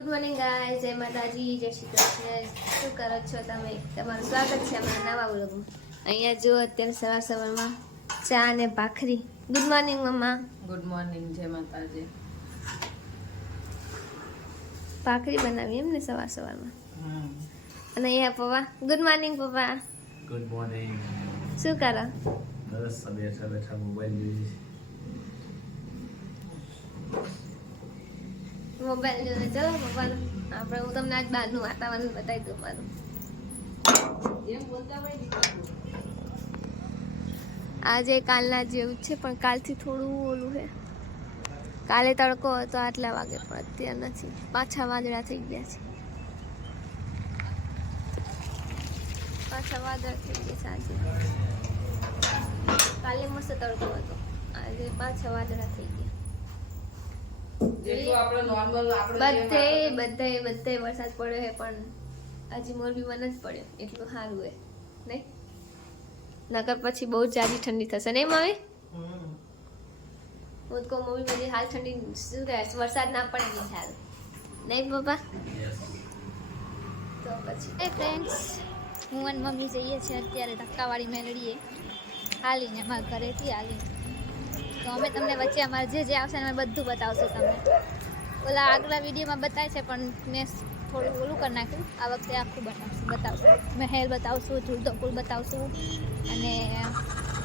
Good morning guys, જય માતાજી, જય શ્રી કૃષ્ણ. શું કરો છો તમે? તમારું સ્વાગત છે અમારા નવા વ્લોગમાં. અહીંયા જો અત્યારે સવાર સવારમાં ચા અને ભાખરી. ગુડ મોર્નિંગ મમ્મા. ગુડ મોર્નિંગ, જય માતાજી. ભાખરી બનાવી એમ ને સવાર સવારમાં. અને અહીંયા પપ્પા. ગુડ મોર્નિંગ પપ્પા. Good morning. શું કરો? બસ બેઠા બેઠા મોબાઈલ જોઈએ. મોબાઈલ જોઈને ચલો પપ્પાનો આપણે હું તમને આજ બહારનું વાતાવરણ બતાવી દઉં મારું. આજે કાલના જેવું છે પણ કાલથી થોડું ઓલું છે. કાલે તડકો હતો આટલા વાગે પણ અત્યારે નથી, પાછા વાદળા થઈ ગયા છે. પાછા વાદળા થઈ ગયા છે આજે. કાલે મસ્ત તડકો હતો, આજે પાછા વાદળા થઈ ગયા. બધે વરસાદ પડ્યો છે પણ હજી મોરબીમાં નથી પડ્યો, એટલું સારું હે નહીં? નકર પછી બહુ જાજી ઠંડી થશે નહીં મમ્મી? હું તો કહું મોરબીમાં હાલ ઠંડી શું કહેવાય, વરસાદ ના પડે નહીં સારું નહીં પપ્પા? તો પછી એ ફ્રેન્ડ્સ, હું અને મમ્મી જઈએ છીએ અત્યારે ધક્કાવાળી મેલડીએ હાલીને, અમારા ઘરેથી હાલીને. તો અમે તમને વચ્ચે અમારે જે આવશે ને અમે બધું બતાવશું તમને. ઓલા આગલા વિડીયોમાં બતાવે છે પણ મેં થોડું ઓલું કરી નાખ્યું. આ વખતે આખું બતાવશું. મહેલ બતાવશું, ઝૂલતો પુલ બતાવશું અને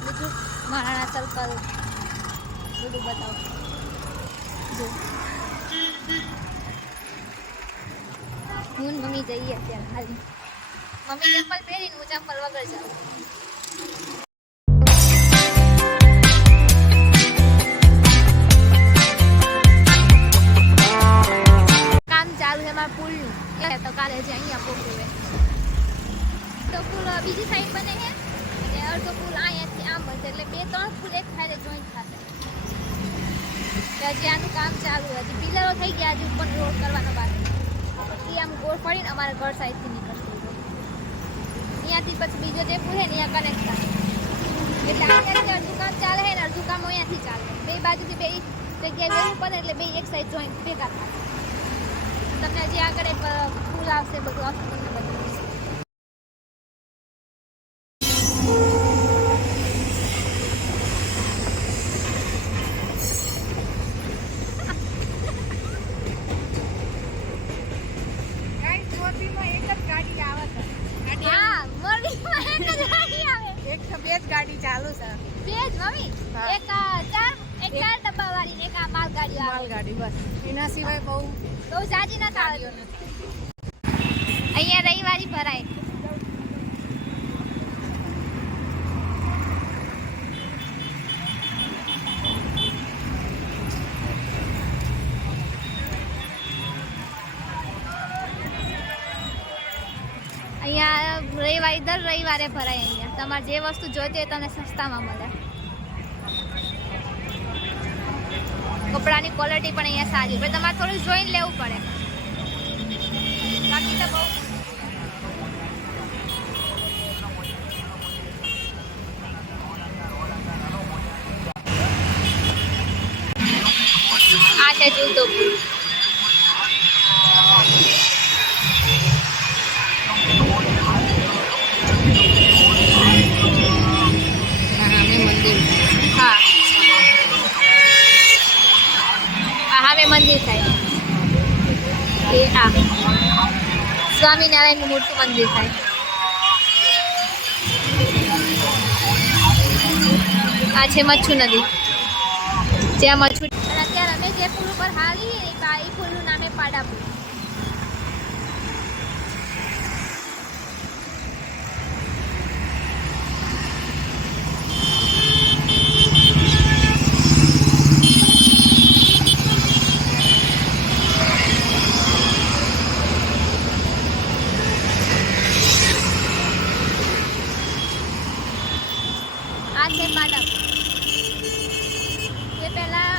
બીજું મહારાણા સર્કલ બધું બતાવશું. જો હું મમ્મી જઈએ અત્યારે હાલી. મમ્મી ચંપલ પહેરીને હું ચંપલ વગર જાઉં. પુલનું તો કાલે જે અહીંયા પોકું તો પુલ બીજી સાઈડ બને છે અને અડધો પુલ અહીંયાથી આમ બનશે, એટલે 2-3 પુલ એક સાથે જોઈન્ટ થશે. હજી આનું કામ ચાલુ, હજી પિલરો થઈ ગયા, હજી ઉપર રોડ કરવાનો બાકી. એ આમ ગોળ ફરીને અમારા ઘર સાઈડથી નીકળશે. અહીંયાથી પછી બીજો જે પુલ છે ને અહીંયા કનેક્ટ થશે, એટલે અહીંયાથી અડધું કામ ચાલે છે ને અડધું કામ અહીંયાથી ચાલે. બે બાજુથી બે જગ્યાએ વેલું પડે એટલે બે એક સાઈડ જોઈન્ટ ભેગા થાય. તમને જે આગળ ફૂલ આવશે બધું આવશે તમને બતાવીશ. મોરબીમાં એક જ ગાડી આવે છે. હા, મોરબીમાં એક જ ગાડી આવે. બે જ ગાડી ચાલુ છે. બે જ મમ્મી? એક ચાર ડબ્બા વાળી, એક આ માલગાડી આવે. માલગાડી બસ, એના સિવાય બહુ જાજી ના થાય. અહીંયા રવિવારી ભરાય. અહીંયા રવિવારે દર રવિવારે ભરાય. અહીંયા તમારે જે વસ્તુ જોઈતી હોય તમને સસ્તામાં મળે. કપડાની ક્વોલિટી પણ અહીંયા સારી, પણ તમારે થોડું જોઈને લેવું પડે. બાકી તો બહુ આ છે ઝૂલતો પુલ. હા, હવે મંદિર થાય એ આ સ્વામિનારાયણનું મોટું મંદિર થાય. આ છે મચ્છુ નદી, જ્યાં મચ્છુ. અને અત્યારે અમે જે પુલ ઉપર હાલી એ પુલનું નામે પાડા પુલ. આ છે પાડા પુલ. એ પહેલા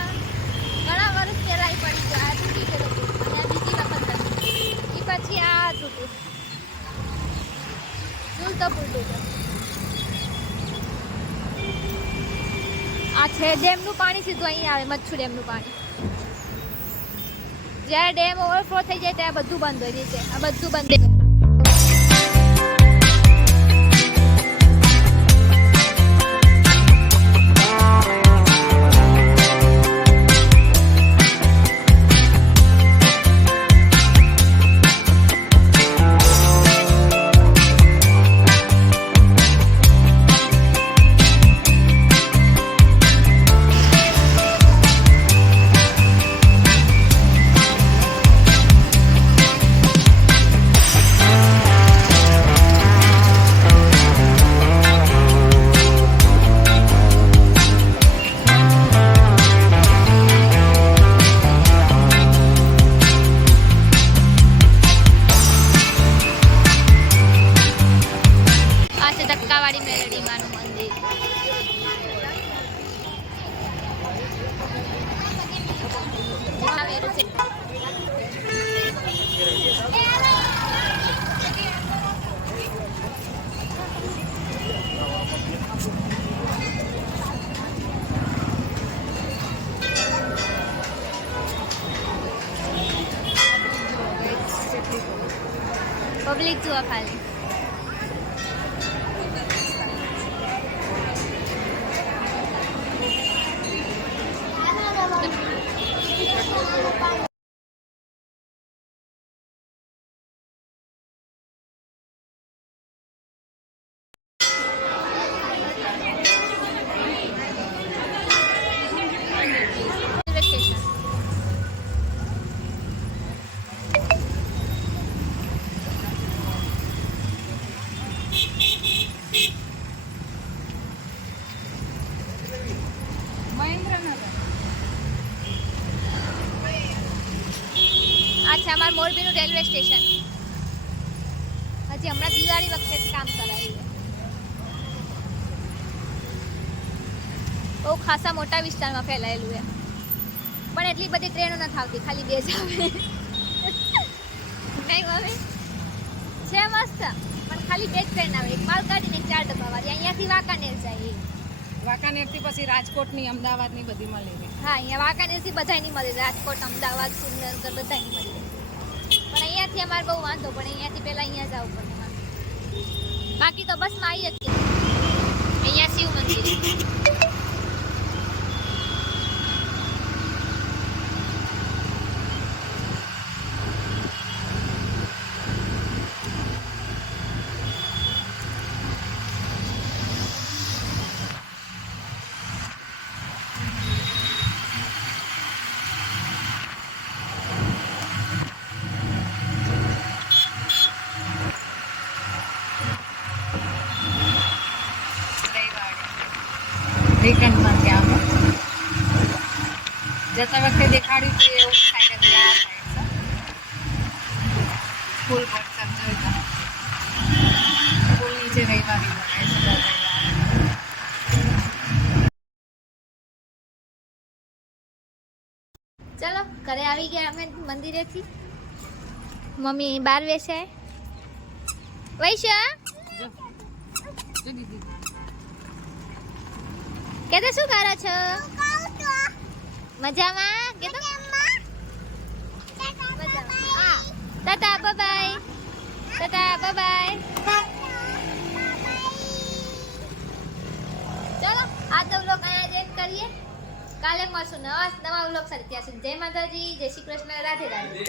ઘણા વર્ષ પહેલા પડી ગયો, આ તૂટી ગયેલો પુલ અને આ બીજી વખત હતી. એ પછી આ તૂટ્યું, ઝૂલતો પુલ તૂટ્યો. આ છે ડેમનું પાણી, સીધું અહીં આવે મચ્છુ ડેમનું પાણી. જ્યારે ડેમ ઓવરફ્લો થઈ જાય ત્યારે બધું બંધ હોય છે. આ બધું બંધ થઈ જાય. ધક્કાવાળી મેલડી માનું મંદિર. આવેલું છે. પબ્લિક જુઓ ખાલી. અચ્છા, અમારું મોરબીનું રેલવે સ્ટેશન હજી હમણાં દિવાળી વખતે જ કામ કરાયું. બહુ ખાસા મોટા વિસ્તારમાં ફેલાયેલું છે, પણ એટલી બધી ટ્રેનો નથી આવતી, ખાલી 2 જ આવે. નહીં હવે છે મસ્ત, પણ ખાલી 2 જ ટ્રેન આવે, એક માલગાડી ને એક 4 ડબ્બાવાળી. અહીંયાથી વાંકાનેર જાય. વાંકાનેરથી પછી રાજકોટની, અમદાવાદની બધી મળી રહી. હા, અહીંયા વાંકાનેરથી બધાની મળી, રાજકોટ, અમદાવાદ, સુરેન્દ્રનગર બધાની મળી. પણ અહીંયાથી અમારે બહુ વાંધો પડે, અહીંયાથી પહેલાં અહીંયા જવું પડે અમારે. બાકી તો બસમાં આવી શકીએ. અહીંયા શિવ મંદિર. રિટર્નમાં ત્યાં જતા વખતે દેખાડ્યું હતું એવું થાય કે આ સ્કૂલ વોટ્સઅપ જોઈતા સ્કૂલ નીચે રવિવારી બનાવે છે. ચલો ઘરે આવી ગયા અમે મંદિરેથી. મમ્મી બહાર બેસે. વૈશા કે તો શું કરો છો? મજામાં? કે તો Tata bye bye. Tata bye bye. ચલો આજનો વ્લોગ અહીંયા જ એન્ડ કરીએ. કાલે મળશું નવા વ્લોગ સાથે. ત્યાં સુધી જય માતાજી, જય શ્રી કૃષ્ણ, રાધે રાધે.